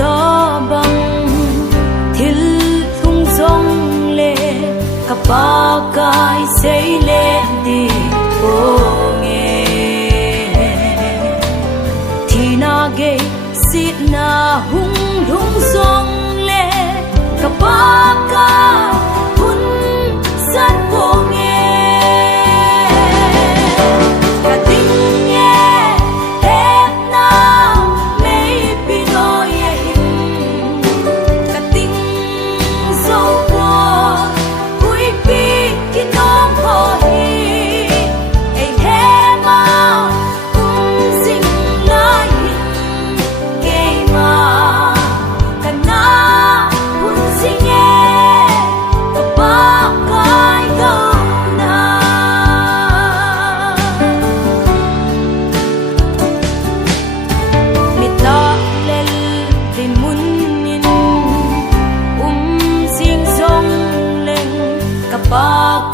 ta bang thil thung zong le kapa kai sei le di o nge thina ge sit na hung lung zong le kapa ka hun san po nge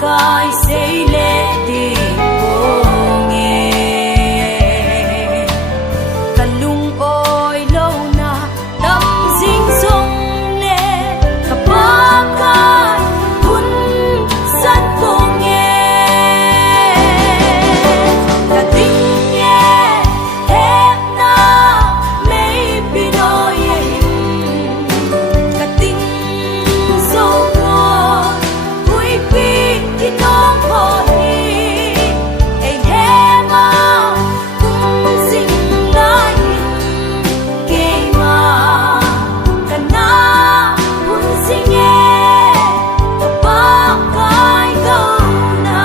kai sei le di o nge kalung oi lo na tam jing song le kapa kai hun san po nge ka ting ye he na mei pi no ye ka ting so po hui pi ki nong ho hi ei he ma kum sing lai ke ma kana hun sing ye ka pa kai go na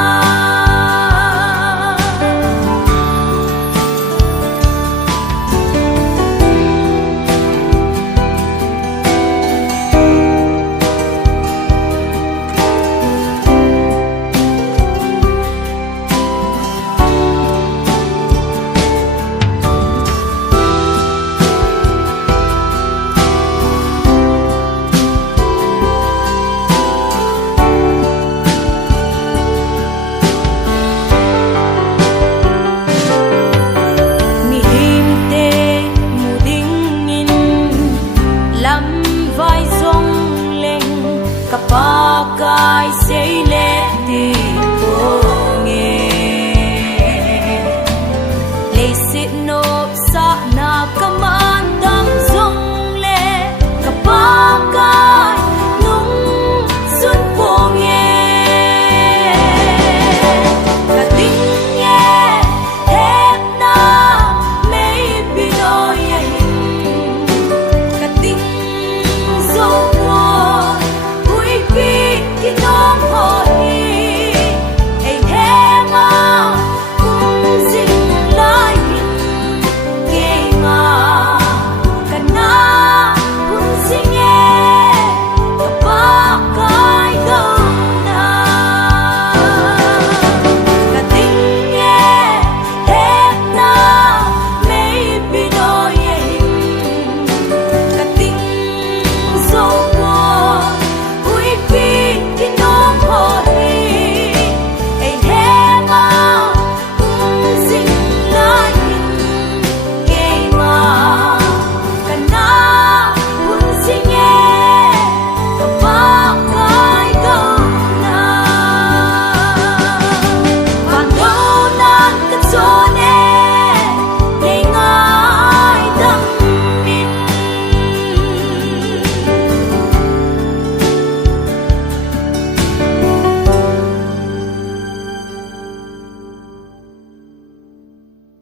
mi him te mu ding in lam vai zong leng ka pa kai sei le